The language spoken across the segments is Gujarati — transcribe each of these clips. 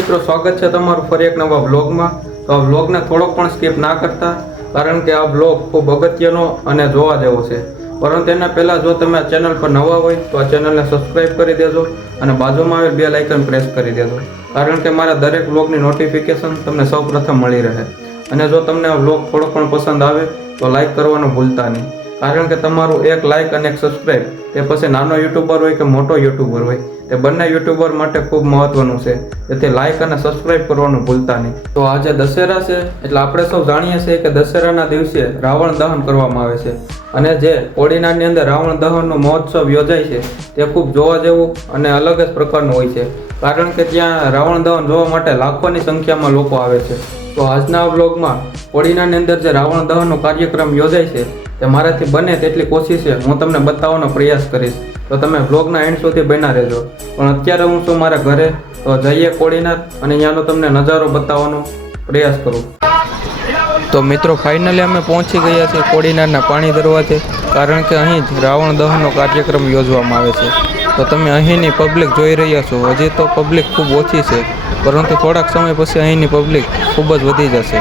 મિત્રો, સ્વાગત છે તમારું ફરી એક નવા વ્લોગમાં। તો આ વ્લોગને થોડોક પણ સ્કીપ ના કરતા, કારણ કે આ વ્લોગ ખૂબ અગત્યનો અને જોવા જેવો છે। પરંતુ એના પહેલાં જો તમે આ ચેનલ પર નવા હોય તો આ ચેનલને સબસ્ક્રાઈબ કરી દેજો અને બાજુમાં આવેલ બેલ આઇકન પ્રેસ કરી દેજો, કારણ કે મારા દરેક વ્લોગની નોટિફિકેશન તમને સૌપ્રથમ મળી રહે। અને જો તમને આ વ્લોગ થોડો પણ પસંદ આવે તો લાઈક કરવાનું ભૂલતા નહીં, કારણ કે તમારું એક લાઈક અને એક સબસ્ક્રાઈબ તે પછી નાનો યુટ્યુબર હોય કે મોટો યુટ્યુબર હોય તે બંને યુટ્યુબર માટે ખૂબ મહત્વનું છે। તેથી લાઈક અને સબસ્ક્રાઈબ કરવાનું ભૂલતા નહીં। તો આજે દશેરા છે, એટલે આપણે સૌ જાણીએ છીએ કે દશેરાના દિવસે રાવણ દહન કરવામાં આવે છે। અને જે કોડીનારની અંદર રાવણ દહનનો મહોત્સવ યોજાય છે તે ખૂબ જોવા જેવું અને અલગ જ પ્રકારનું હોય છે, કારણ કે ત્યાં રાવણ દહન જોવા માટે લાખોની સંખ્યામાં લોકો આવે છે। તો આજના વ્લોગમાં કોડીનારની અંદર જે રાવણ દહનનો કાર્યક્રમ યોજાય છે તે મારાથી બને તેટલી કોશિશે હું તમને બતાવવાનો પ્રયાસ કરીશ। તો તમે વ્લોગના એન્ડ સુધી બન્યા રહેજો। પણ અત્યારે હું છું મારા ઘરે, તો જઈએ કોડીનાર અને અહીંયાનો તમને નજારો બતાવવાનો પ્રયાસ કરું। તો મિત્રો, ફાઇનલી અમે પહોંચી ગયા છીએ કોડીનારના પાણી દરવાજે, કારણ કે અહીં જ રાવણ દહનનો કાર્યક્રમ યોજવામાં આવે છે। તો તમે અહીંની પબ્લિક જોઈ રહ્યા છો, હજી તો પબ્લિક ખૂબ ઓછી છે, પરંતુ થોડાક સમય પછી અહીંની પબ્લિક ખૂબ જ વધી જશે।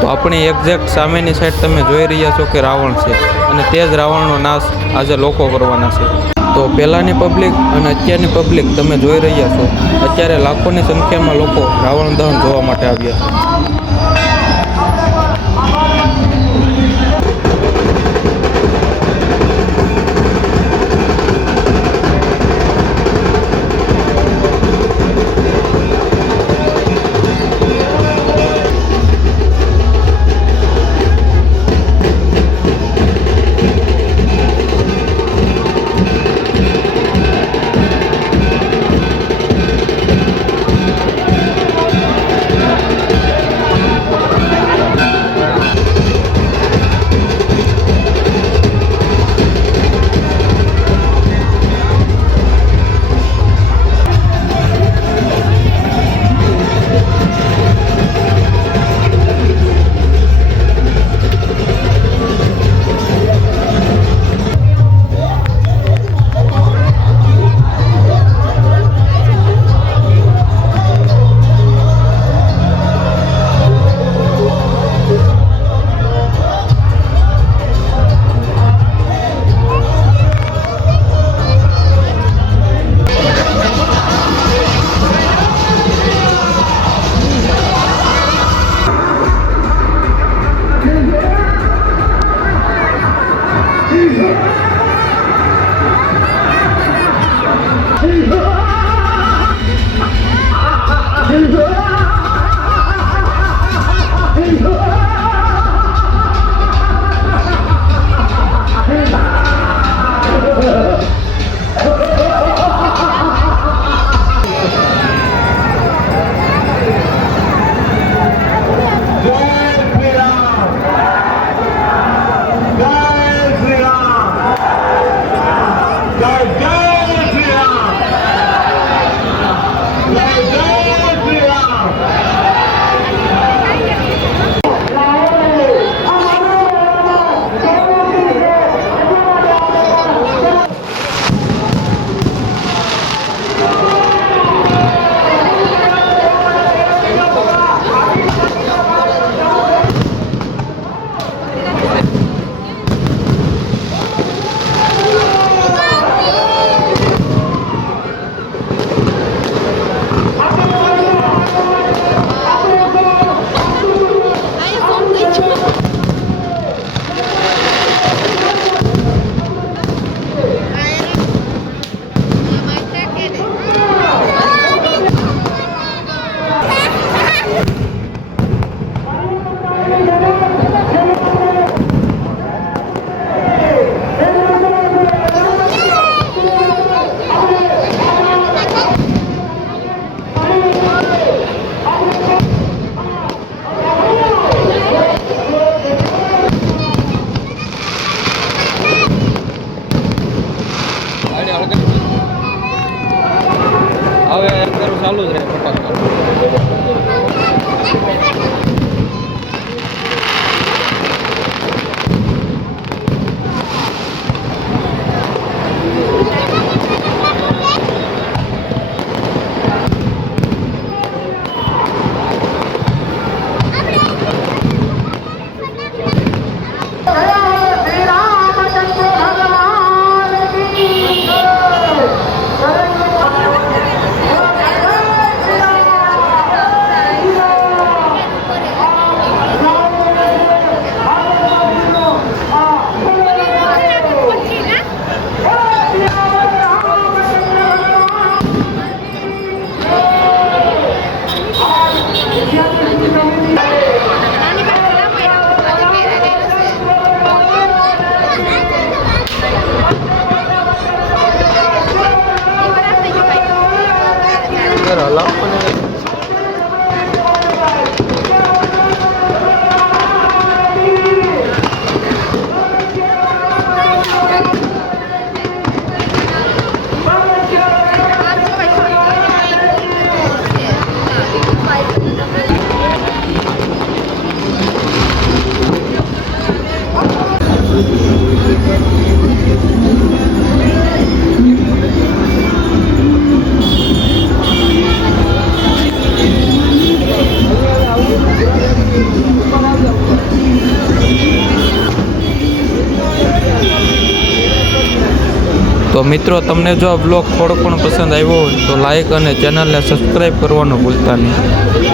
તો આપણી એક્ઝેક્ટ સામેની સાઈડ તમે જોઈ રહ્યા છો કે રાવણ છે, અને તે જ રાવણનો નાશ આજે લોકો કરવાના છે। તો પહેલાંની પબ્લિક અને અત્યારની પબ્લિક તમે જોઈ રહ્યા છો, અત્યારે લાખોની સંખ્યામાં લોકો રાવણ દહન જોવા માટે આવ્યા છે। હવે ચાલુ જ રહે ફટાકડા। તો મિત્રો તમને જો આ બ્લોગ થોડો પણ પસંદ આવ્યો હોય તો લાઈક અને ચેનલને સબસ્ક્રાઈબ કરવાનું ભૂલતા નહીં.